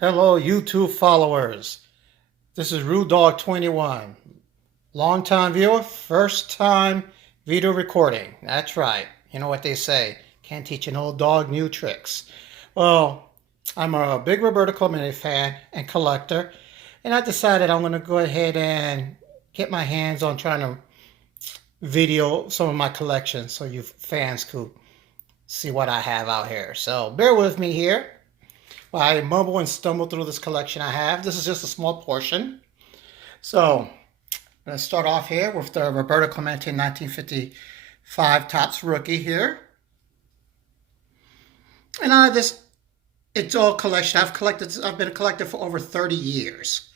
Hello, YouTube followers. This is Rude Dog 21. Long-time viewer, first time video recording. That's right. You know what they say. Can't teach an old dog new tricks. Well, I'm a big Roberto Clemente fan and collector, and I decided I'm going to go ahead and get my hands on trying to video some of my collection so you fans could see what I have out here. So bear with me here. Well, I mumble and stumble through this collection I have. This is just a small portion. So let's start off here with the Roberto Clemente 1955 Topps rookie here. And it's all collection. I've been a collector for over 30 years.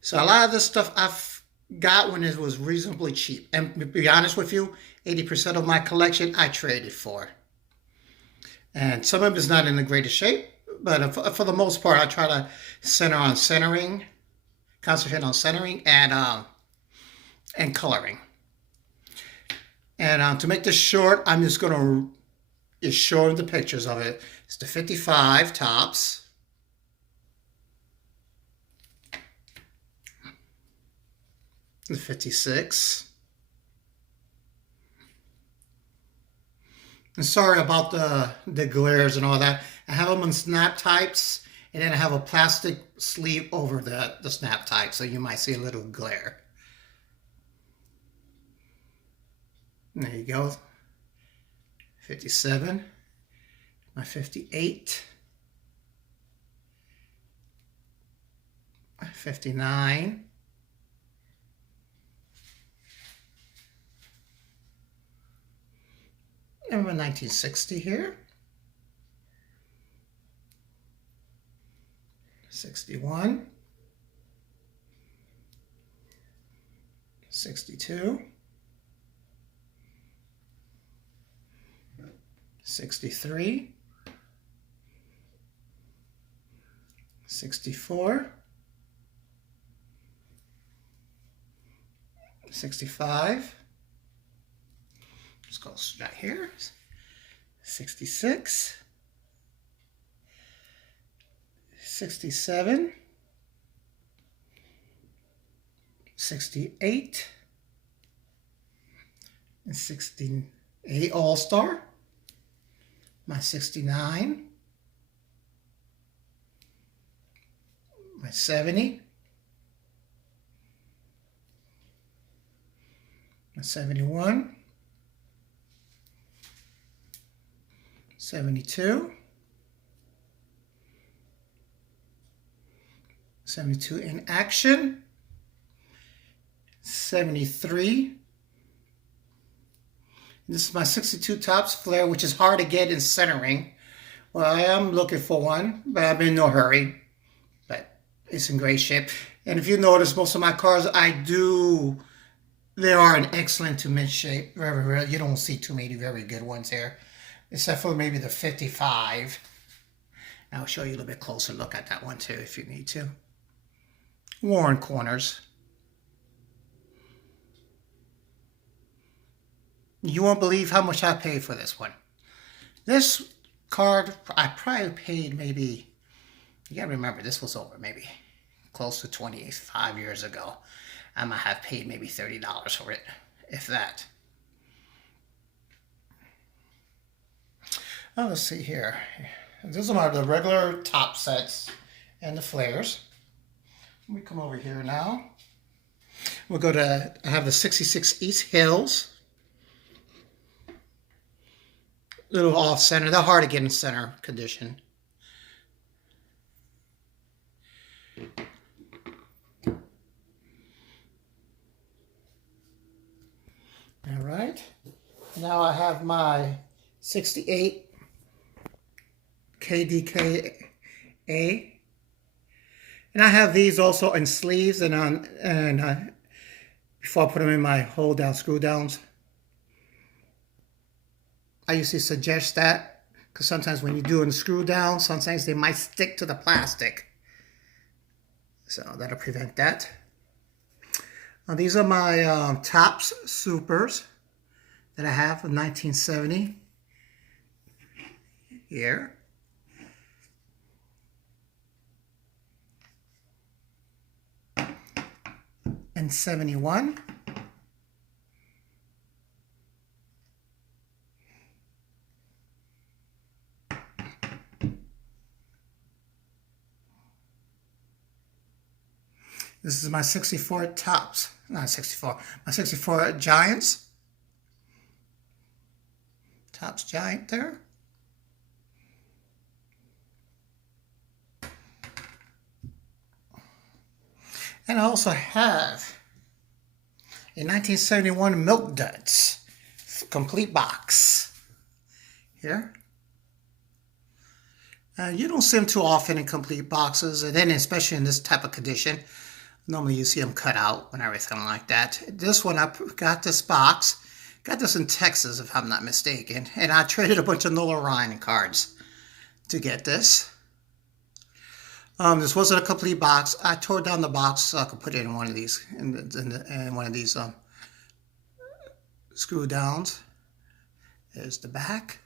So a lot of this stuff I've got when it was reasonably cheap. And to be honest with you, 80% of my collection I traded for. And some of it is not in the greatest shape. But for the most part, I try to concentrate on centering and coloring. And to make this short, I'm just going to show the pictures of it. It's the 55 Topps. The 56. And sorry about the glares and all that. I have them on snap types, and then I have a plastic sleeve over the snap type, so you might see a little glare. And there you go. 57. My 58. My 59. And my 1960 here. 61. 62. 63. 64. 65. Let's go right here. 66. 67. 68. And 68 All-Star. My 69. My 70. My 71. 72. 72 in action. 73. This is my 62 Topps flare, which is hard to get in centering. Well, I am looking for one, but I'm in no hurry. But it's in great shape. And if you notice, most of my cars they are in excellent to mint shape. Very rare. You don't see too many very good ones here, except for maybe the 55. I'll show you a little bit closer look at that one too, if you need to. Worn corners. You won't believe how much I paid for this one. This card, I probably paid maybe, you gotta remember, this was over maybe close to 25 years ago. I might have paid maybe $30 for it, if that. Oh, let's see here. These are the regular top sets and the flares. Let me come over here now. We'll go to, I have the 66 East Hills. A little off center. They're hard to get in center condition. All right. Now I have my 68 KDKA. And I have these also in sleeves and before I put them in my hold down screw downs. I usually suggest that because sometimes when you're doing screw down, sometimes they might stick to the plastic. So that'll prevent that. Now these are my Topps Supers that I have from 1970 here. and 71. This is my 64 tops, not 64, my 64 Giants. Tops Giant there. And I also have a 1971 Milk Duds complete box here. You don't see them too often in complete boxes, and then especially in this type of condition. Normally you see them cut out and everything like that. This one, I got this box. Got this in Texas, if I'm not mistaken. And I traded a bunch of Nola Ryan cards to get this. This wasn't a complete box. I tore down the box so I could put it in one of these, in one of these screw downs. There's the back.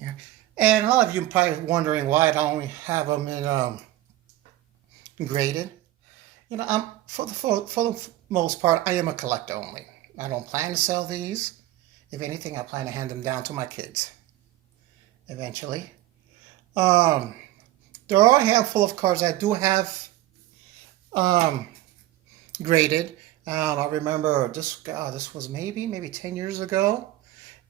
Yeah. And a lot of you are probably wondering why I don't only have them in graded. You know, for the most part, I am a collector only. I don't plan to sell these. If anything, I plan to hand them down to my kids eventually. There are a handful of cards I do have graded. I remember this was maybe 10 years ago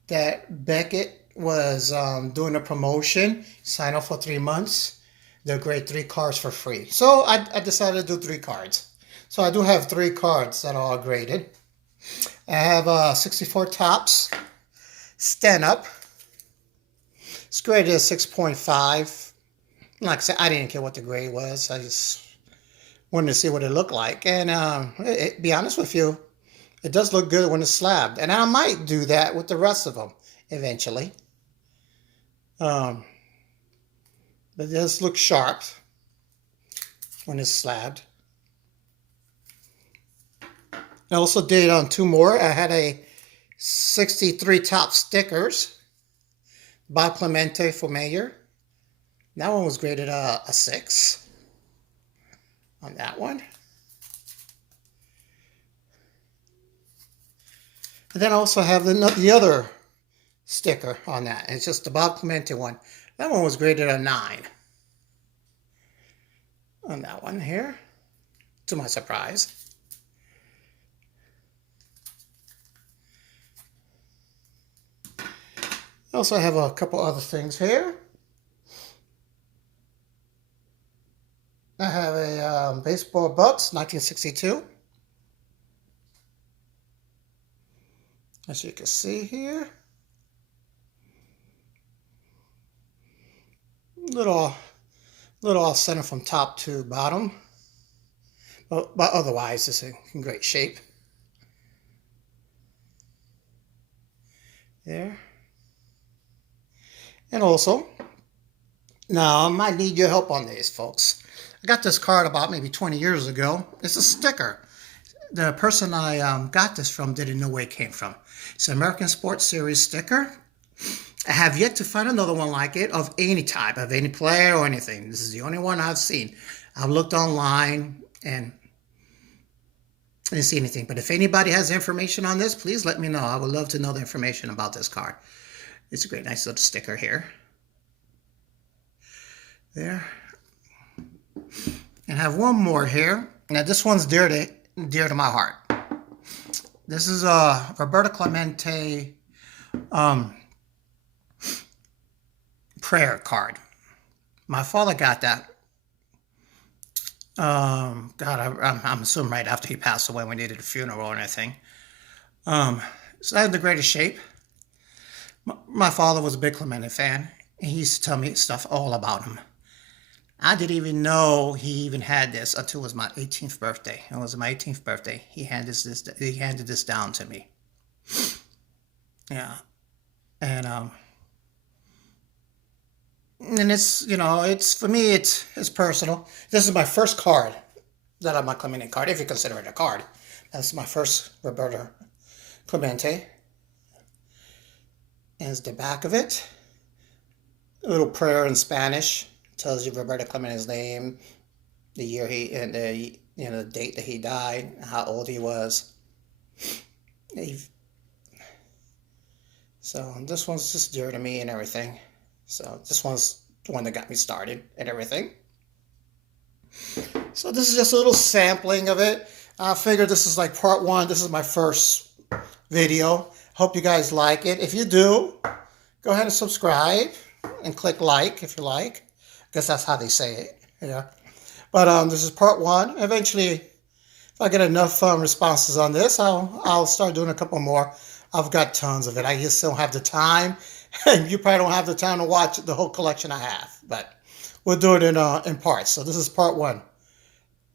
that Beckett was doing a promotion. Sign up for 3 months. They'll grade 3 cards for free. So I decided to do 3 cards. So I do have 3 cards that are all graded. I have 64 tops, stand up. It's graded at 6.5. Like I said, I didn't care what the grade was. I just wanted to see what it looked like. And be honest with you, it does look good when it's slabbed. And I might do that with the rest of them eventually. But it does look sharp when it's slabbed. I also did on 2 more. I had a 63 top stickers by Clemente for Mayor. That one was graded a 6 on that one. And then I also have the other sticker on that. It's just the Bob Clemente one. That one was graded a 9 on that one here, to my surprise. I also have a couple other things here. I have a Baseball Bucks 1962. As you can see here. Little off center from top to bottom. But otherwise, it's in great shape. There. And also, now I might need your help on these, folks. I got this card about maybe 20 years ago. It's a sticker. The person I got this from didn't know where it came from. It's an American Sports Series sticker. I have yet to find another one like it of any type, of any player or anything. This is the only one I've seen. I've looked online and I didn't see anything. But if anybody has information on this, please let me know. I would love to know the information about this card. It's a great, nice little sticker here. There. And I have one more here. Now this one's dear to my heart. This is a Roberto Clemente prayer card. My father got that. I'm assuming right after he passed away when they did a funeral and everything. It's not in the greatest shape. My father was a big Clemente fan. And he used to tell me stuff all about him. I didn't even know he even had this until it was my 18th birthday. It was my 18th birthday. He handed this down to me. Yeah. And it's, you know, it's, for me, it's personal. This is my first card that I'm my Clemente card, if you consider it a card. That's my first Roberto Clemente. Here's the back of it. A little prayer in Spanish tells you Roberto Clemente's name, the year and the date that he died, how old he was. So this one's just dear to me and everything. So this one's the one that got me started and everything. So this is just a little sampling of it. I figured this is like part one. This is my first video. Hope you guys like it. If you do, go ahead and subscribe and click like if you like. I guess that's how they say it. Yeah. But this is part one. Eventually, if I get enough responses on this, I'll start doing a couple more. I've got tons of it. I just don't have the time, and you probably don't have the time to watch the whole collection I have. But we'll do it in parts. So this is part one.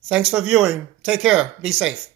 Thanks for viewing. Take care. Be safe.